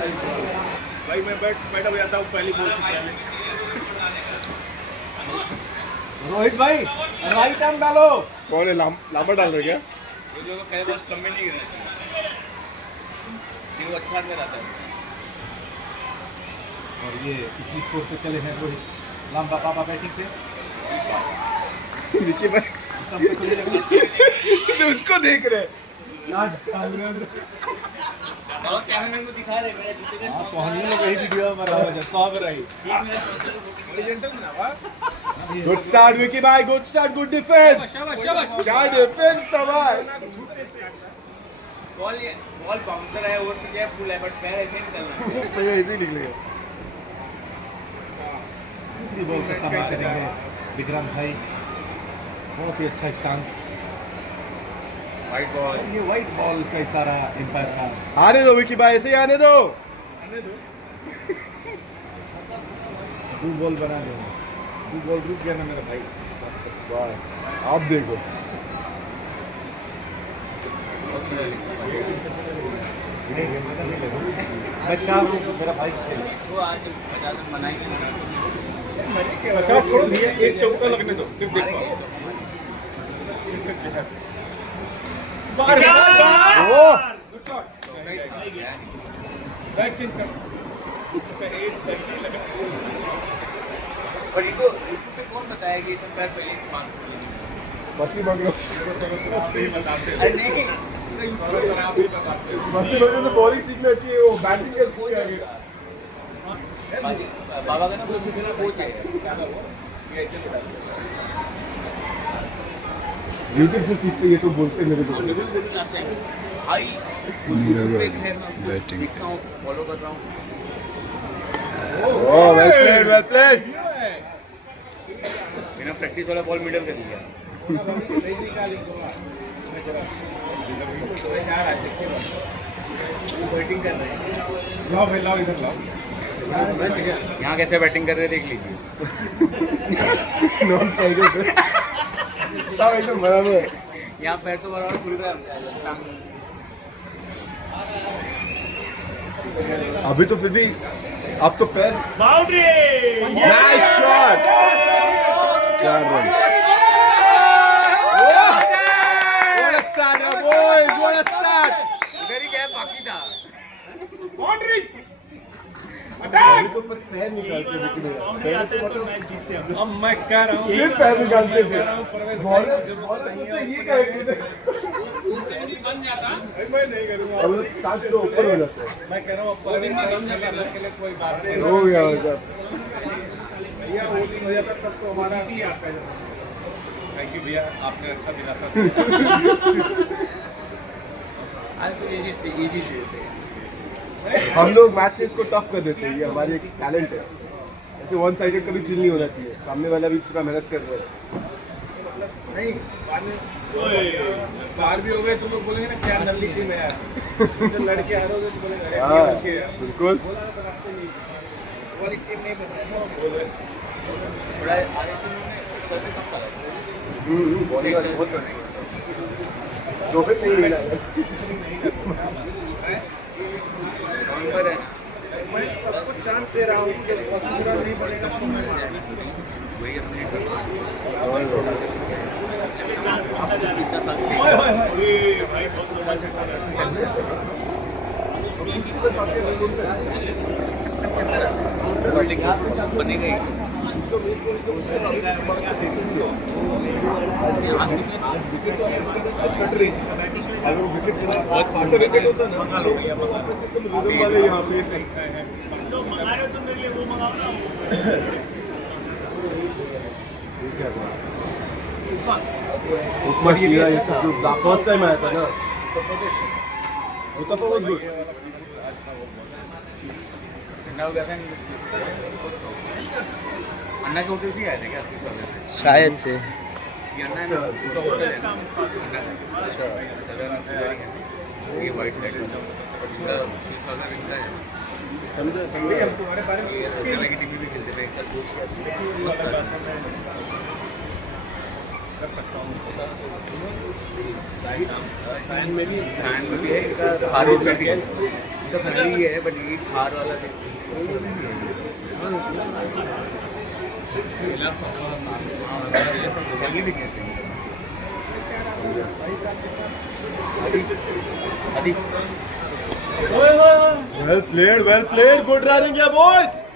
भाई मैं बैठा हो जाता हूँ पहली बॉल से पहले। रोहित भाई राइट आर्म डालो। कौन है लांबा डाल रहे क्या? जो कई बार स्टम्प में नहीं गिरना चाहिए, वो अच्छा अंदर आता है। और ये पिछली छोर पे चले हैं रोहित लंबा पापा बैटिंग पे। देखिए भाई तो उसको देख रहे हैं। कैमरामैन को दिखा रहे हैं कोहली लोग यही वीडियो में रहा है सब रही। गुड स्टार्ट विकी भाई, गुड स्टार्ट, गुड डिफेंस। क्या डिफेंस था भाई। बॉल बाउंसर है, ओवर पिच है, फुल है, बट पैर ऐसे ही निकलना है। भैया ऐसे ही निकलेगा। दूसरी बॉल का सामना करेंगे विक्रम भाई। बहुत ही अच्छा स्टांस। वाइट बॉल, ये व्हाइट बॉल का इशारा एम्पायर का। आने दो विकी भाई, ऐसे ही आने दो। दो बॉल बना दो। दो बॉल रुक गया ना मेरा भाई। बस आप देखो। बच्चा मेरा भाई खेले। वो आज मनाएंगे। अच्छा छोड़ दिया, एक चौका लगने दो फिर देखो। ओ बैट चेंज कर। और इनको यूट्यूब पे कौन बताया कि इसमें पैर पहले से मांग बसी बगलो अरे नहीं बसी बगलो से बॉलिंग सीखना चाहिए, वो बैटिंग का कोई आगे। बाबा का ना वो सीखना कोच है। यूट्यूब से सीखते ये तो बोलते मेरे को। लास्ट टाइम भाई बैटिंग फॉलो कर रहा हूँ। ओह वेल प्लेड, वेल प्लेड। बिना प्रैक्टिस वाला बॉल मिडल कर दिया। बैटिंग कर रहे हैं। लाओ भाई लाओ, इधर लाओ। यहाँ कैसे बैटिंग कर रहे हैं देख लीजिए। नॉन साइड पे सब एकदम बराबर। यहाँ पैर तो बराबर खुल रहा है टांग। अभी तो फिर भी अब तो पैर boundary. Nice shot. 4 run. What a start, boys! What a start! उधर ही क्या बाकी था। बाउंड्री अभी तो बस पैर निकालते थे। बाउंड्री आता है तो मैच जीतते हैं। अब मैं कह रहा हूँ ये पैर निकालते थे। बॉलर से ये कहेंगे मैं नहीं करूंगा। अब सांस तो ऊपर हो जाता है। मैं कह रहा हूँ बॉलिंग के लिए कोई बात नहीं। हो गया मतलब। भैया बॉलिंग हो जाता तब तो हमारा। थैंक यू भैया, आपने अच्छा दिलासा दिया। आज तो ये चीज़ है। हम लोग मैच से इसको टफ कर देते हैं, ये हमारी एक टैलेंट है। ऐसे वन साइडेड कभी फील नहीं होना चाहिए, सामने वाला भी पूरा मेहनत कर रहा है। नहीं बाहर भी हो गए तुम लोग बोलेंगे ना क्या नल्ली टीम है यार। जो लड़के आ रहे हो तो बोलेंगे अरे हाँ, अच्छे हैं। बिल्कुल। वाली टीम नहीं बनता थोड़ा आगे सर्विस कम करा बॉलिंग बहुत जो भी नहीं मिला है। पर है मैं सबको चांस दे रहा हूँ, इसके पॉसिबल नहीं बनेगा तो मैं वही अपने चांस आता जा रहा है। ओए ओए ओए भाई बहुत लंबा छक्का था। बनेगा ही। अगर विकेट होता ना वाले यहाँ पे जो मंगा रहे हो तुम मेरे लिए वो मंगाओ ना। उपमा शीरा ये सब जो फर्स्ट टाइम आया था ना, उत्तपा वाज गुड। अन्ना के होटल से आए थे क्या? शायद से। ये अन्ना है ना, उसका होटल है ना। अच्छा ये वाइट लाइट उसका 6,000 बिकता है। समझे हम तुम्हारे बारे में सोच के की टीम भी खेलते थे एक साथ कोच किया कर सकता हूँ। फैन में भी है, इनका हारोड में भी है। तो फैमिली है बट ये खार वाला Well played, good running, yeah boys.